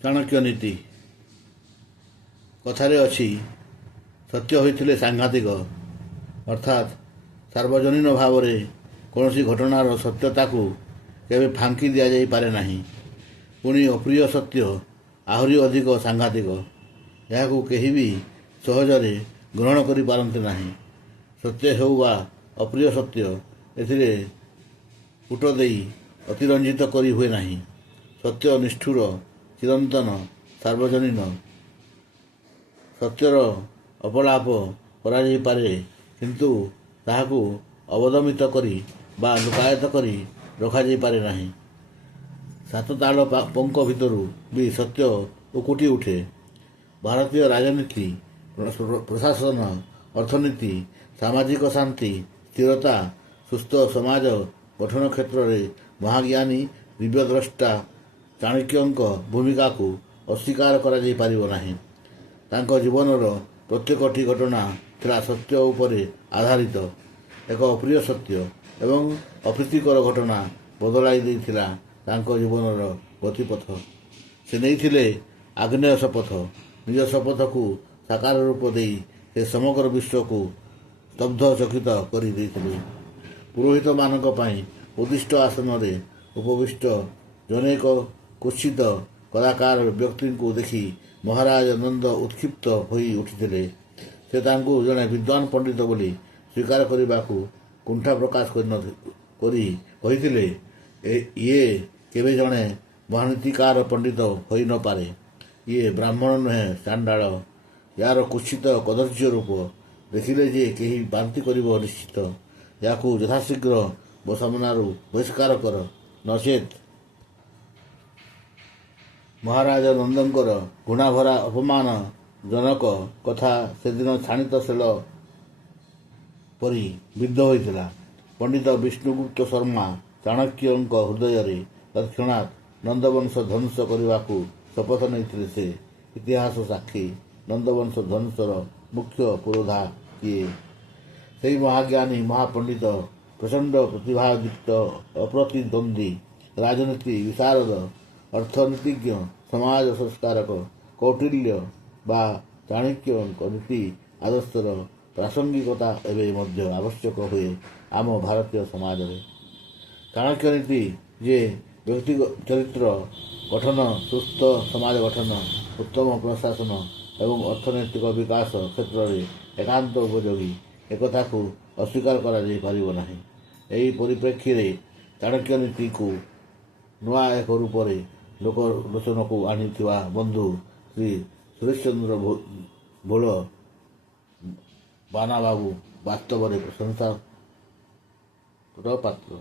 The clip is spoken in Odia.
ଚାଣକ୍ୟ ନୀତି କଥାରେ ଅଛି, ସତ୍ୟ ହୋଇଥିଲେ ସାଂଘାତିକ, ଅର୍ଥାତ୍ ସାର୍ବଜନୀନ ଭାବରେ କୌଣସି ଘଟଣାର ସତ୍ୟତାକୁ କେବେ ଫାଙ୍କି ଦିଆଯାଇପାରେ ନାହିଁ। ପୁଣି ଅପ୍ରିୟ ସତ୍ୟ ଆହୁରି ଅଧିକ ସାଂଘାତିକ। ଏହାକୁ କେହି ବି ସହଜରେ ଗ୍ରହଣ କରିପାରନ୍ତି ନାହିଁ। ସତ୍ୟ ହେଉ ବା ଅପ୍ରିୟ ସତ୍ୟ, ଏଥିରେ ପୁଟ ଦେଇ ଅତିରଞ୍ଜିତ କରି ହୁଏ ନାହିଁ। ସତ୍ୟ ନିଷ୍ଠୁର, ଚିରନ୍ତନ, ସାର୍ବଜନୀନ। ସତ୍ୟର ଅପଳାପ କରାଯାଇପାରେ, କିନ୍ତୁ ତାହାକୁ ଅବଦମିତ କରି ବା ଲୁକାୟିତ କରି ରଖାଯାଇପାରେ ନାହିଁ। ସାତ ତାଳ ପଙ୍କ ଭିତରୁ ବି ସତ୍ୟ ଉକୁଟି ଉଠେ। ଭାରତୀୟ ରାଜନୀତି, ପ୍ରଶାସନ, ଅର୍ଥନୀତି, ସାମାଜିକ ଶାନ୍ତି, ସ୍ଥିରତା, ସୁସ୍ଥ ସମାଜ ଗଠନ କ୍ଷେତ୍ରରେ ମହାଜ୍ଞାନୀ ଦିବ୍ୟଦ୍ରଷ୍ଟା ଚାଣକ୍ୟଙ୍କ ଭୂମିକାକୁ ଅସ୍ୱୀକାର କରାଯାଇପାରିବ ନାହିଁ। ତାଙ୍କ ଜୀବନର ପ୍ରତ୍ୟେକଟି ଘଟଣା ଥିଲା ସତ୍ୟ ଉପରେ ଆଧାରିତ। ଏକ ଅପ୍ରିୟ ସତ୍ୟ ଏବଂ ଅପ୍ରୀତିକର ଘଟଣା ବଦଳାଇ ଦେଇଥିଲା ତାଙ୍କ ଜୀବନର ଗତିପଥ। ସେ ନେଇଥିଲେ ଆଗ୍ନେୟ ଶପଥ। ନିଜ ଶପଥକୁ ସାକାର ରୂପ ଦେଇ ସେ ସମଗ୍ର ବିଶ୍ୱକୁ ସ୍ତବ୍ଧ ଚକିତ କରି ଦେଇଥିଲେ। ପୁରୋହିତମାନଙ୍କ ପାଇଁ ଉଦ୍ଦିଷ୍ଟ ଆସନରେ ଉପବିଷ୍ଟ ଜନୈକ କୁତ୍ସିତ କଦାକାର ବ୍ୟକ୍ତିଙ୍କୁ ଦେଖି ମହାରାଜ ନନ୍ଦ ଉତ୍କ୍ଷିପ୍ତ ହୋଇ ଉଠିଥିଲେ। ସେ ତାଙ୍କୁ ଜଣେ ବିଦ୍ୱାନ ପଣ୍ଡିତ ବୋଲି ସ୍ୱୀକାର କରିବାକୁ କୁଣ୍ଠା ପ୍ରକାଶ କରି କହିଥିଲେ, ଇଏ କେବେ ଜଣେ ମହାନୀତିକାର ପଣ୍ଡିତ ହୋଇ ନପାରେ। ଇଏ ବ୍ରାହ୍ମଣ ନୁହେଁ, ଚାଣ୍ଡାଳ। ୟାର କୁତ୍ସିତ କଦର୍ଯ୍ୟ ରୂପ ଦେଖିଲେ ଯେ କେହି ବାନ୍ତି କରିବ ନିଶ୍ଚିତ। ୟାକୁ ଯଥାଶୀଘ୍ର ବସାମନାରୁ ବହିଷ୍କାର କର, ନଚେତ୍। ମହାରାଜ ନନ୍ଦଙ୍କର ଘୃଣାଭରା ଅପମାନଜନକ କଥା ସେଦିନ ଛାଣିତ ଶେଳ ପରି ବିଦ୍ଧ ହୋଇଥିଲା। ପଣ୍ଡିତ ବିଷ୍ଣୁଗୁପ୍ତ ଶର୍ମା ଚାଣକ୍ୟଙ୍କ ହୃଦୟରେ ତତ୍କ୍ଷଣାତ୍ ନନ୍ଦବଂଶ ଧ୍ୱଂସ କରିବାକୁ ଶପଥ ନେଇଥିଲେ। ସେ ଇତିହାସ ସାକ୍ଷୀ। ନନ୍ଦବଂଶ ଧ୍ୱଂସର ମୁଖ୍ୟ ପୁରୋଧା କିଏ? ସେହି ମହାଜ୍ଞାନୀ ମହାପଣ୍ଡିତ, ପ୍ରଚଣ୍ଡ ପ୍ରତିଭାଯୁକ୍ତ, ଅପ୍ରତିଦ୍ୱନ୍ଦ୍ୱୀ ରାଜନୀତି ବିଶାରଦ, ଅର୍ଥନୀତିଜ୍ଞ, ସମାଜ ସଂସ୍କାରକ କୌଟିଲ୍ୟ ବା ଚାଣକ୍ୟଙ୍କ ନୀତି ଆଦର୍ଶର ପ୍ରାସଙ୍ଗିକତା ଏବେ ମଧ୍ୟ ଆବଶ୍ୟକ ହୁଏ ଆମ ଭାରତୀୟ ସମାଜରେ। ଚାଣକ୍ୟ ନୀତି ଯେ ବ୍ୟକ୍ତି ଚରିତ୍ର ଗଠନ, ସୁସ୍ଥ ସମାଜ ଗଠନ, ଉତ୍ତମ ପ୍ରଶାସନ ଏବଂ ଅର୍ଥନୈତିକ ବିକାଶ କ୍ଷେତ୍ରରେ ଏକାନ୍ତ ଉପଯୋଗୀ, ଏକଥାକୁ ଅସ୍ୱୀକାର କରାଯାଇପାରିବ ନାହିଁ। ଏହି ପରିପ୍ରେକ୍ଷୀରେ ଚାଣକ୍ୟ ନୀତିକୁ ନୂଆ ଏକ ରୂପରେ ଲୋକଲୋଚନକୁ ଆଣିଥିବା ବନ୍ଧୁ ଶ୍ରୀ ସୁରେଶଚନ୍ଦ୍ର ଭୋଳ ବାନାବାବୁ ବାସ୍ତବରେ ପ୍ରଶଂସାର ପାତ୍ର।